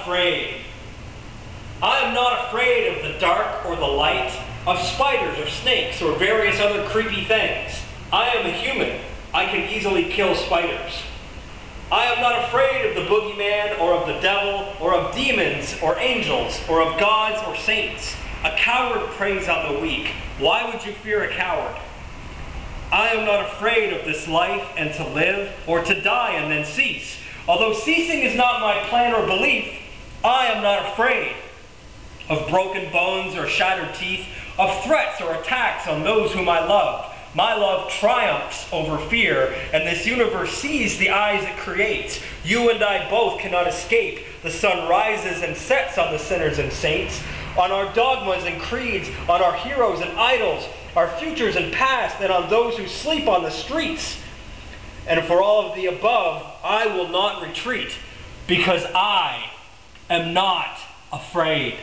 afraid. I am not afraid of the dark or the light, of spiders or snakes or various other creepy things. I am a human. I can easily kill spiders. I am not afraid of the boogeyman or of the devil or of demons or angels or of gods or saints. A coward preys on the weak. Why would you fear a coward? I am not afraid of this life and to live, or to die and then cease. Although ceasing is not my plan or belief, I am not afraid of broken bones or shattered teeth, of threats or attacks on those whom I love. My love triumphs over fear, and this universe sees the eyes it creates. You and I both cannot escape. The sun rises and sets on the sinners and saints, on our dogmas and creeds, on our heroes and idols, our futures and past, and on those who sleep on the streets. And for all of the above, I will not retreat, because I am not afraid.